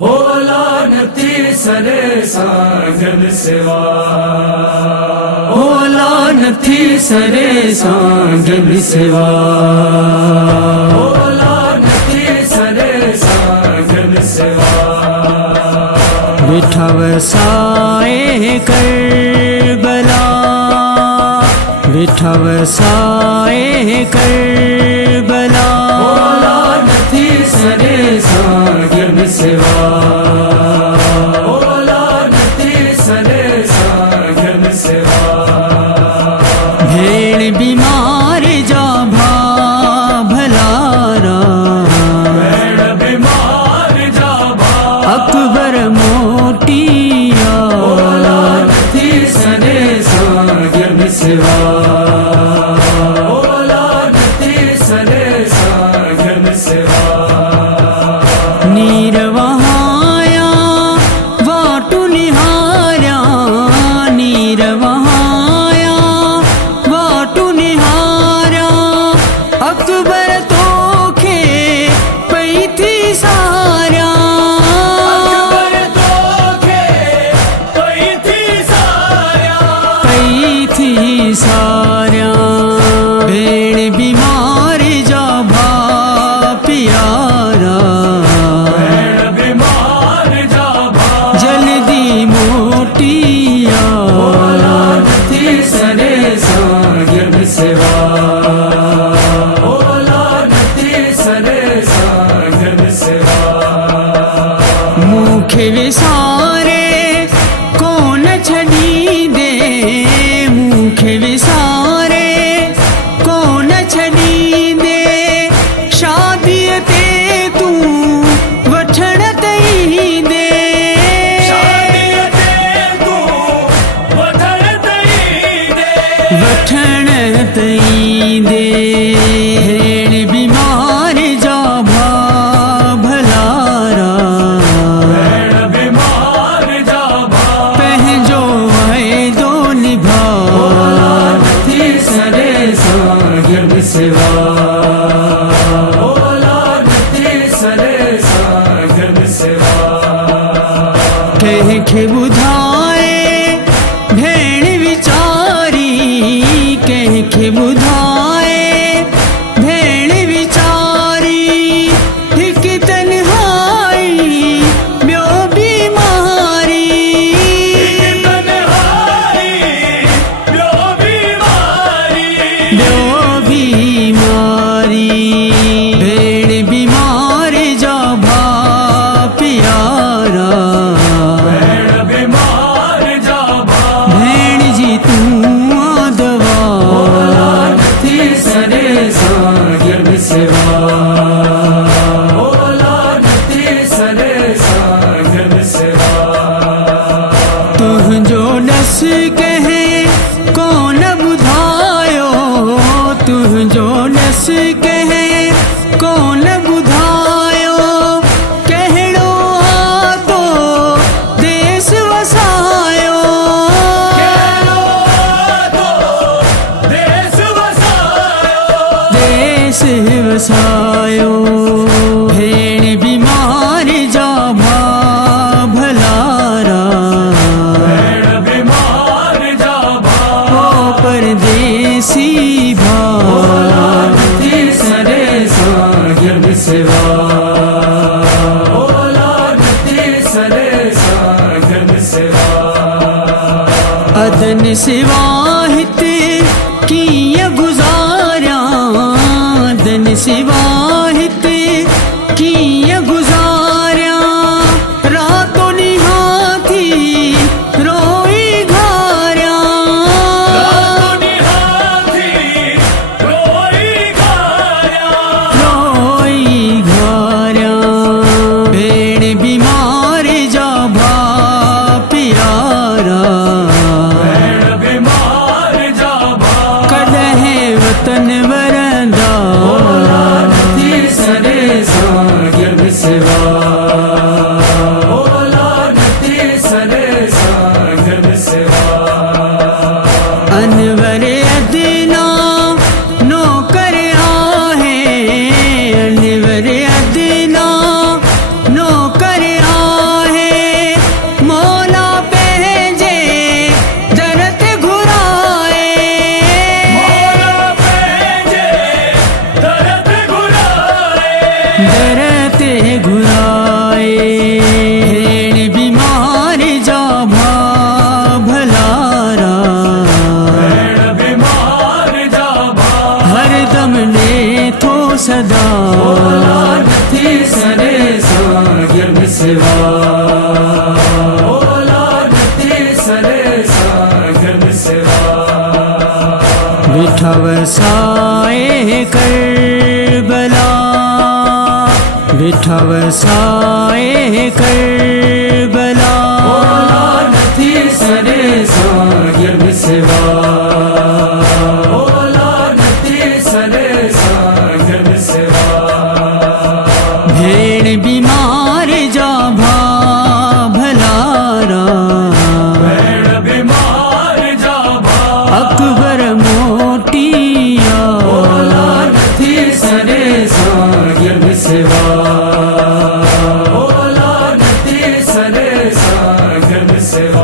होला नती सरे सागन सेवा, होला नती सरे सागन सेवा, होला नती सरे सागन सेवा। विठव साए करबला, विठव साए करबला, होला नती सरे सागन सेवा, होला नती सरे सागन सेवा। भेड़ बीमार जा भा भलारा, भेड़ बीमार जा भा अकबर मोटिया, होला नती सरे सागन सेवा, होला नती सरे सागन सेवा। नीर वहाया वाटु निहार्या, नीर वहाया वाटु निहार्या, अकबर तोखे पई थी सार्या, अकबर तोखे पई थी सार्या, पई थी सार्या। भेड़ बीमार जा भा प्यारा, भेड़ बीमार जा भा जल्दी मोटिया, होला नती सरे सागन सेवा, होला नती सरे सागन सेवा। मुखे विसारे कौन छड़ी दे, मुखे विसारे कौन छड़ी दे, शादी ते तू वठण तई दे, शादी ते तू वठण तई दे, वठण तई दे। भेड़ बीमार जा भा भलारा, भेड़ बीमार जा भा पंहिंजो वाइदो निभा, होला नती सरे सागन सेवा, होला नती सरे सागन सेवा। कंहिंखे ॿुधाए भेण वीचारी, कंहिंखे ॿुधाए भेण वीचारी, हिकु तन्हाई ॿियो बीमारी, हिकु तन्हाई ॿियो बीमारी, ॿियो बीमारी। भेण बीमार जा भा प्यारा, भेड़ बीमार जा भा भेण जी तूं आ दवा, होला नती सरे सागन सेवा, होला नती सरे सागन सेवा। तुंहिंजो नस कहे कौन ॿुधायो, तुंहिंजो नस कहे कौन ॿुधायो, कहिड़ो आ तो देस वसायो, कहिड़ो तो देश वसायो, देस वसायो। भेण बीमार जा भा भलारा, भेड़ बीमार जा भा ओ परदेसी भा, होला नती सरे सागन सेवा, होला नती सरे सागन सेवा। अदन सिवा हिते कीअं गुज़ारियां, अदन सिवा हिते कीअं गुज़ारियां, रातो ॾींहं थी रोई घारियां, रातो ॾींहं थी रोई घारियां, रोई घारियां। भेड़ बीमार जा भा प्यारा, भेड़ बीमार जा भा कॾहिं वतन वरंदा, होला सदा नथी सरे सागम सिवा नथी सरे सागम सिवा विठव साए करबला विठव साए करबला नथी सरे सागम सिवा नथी सरे सागम सिवा भेड़ बीमार जा भा भलारा भेड़ बीमार जा भा अकबर मोटिया नथी सरे सागम सिवा नथी सरे सागम सिवा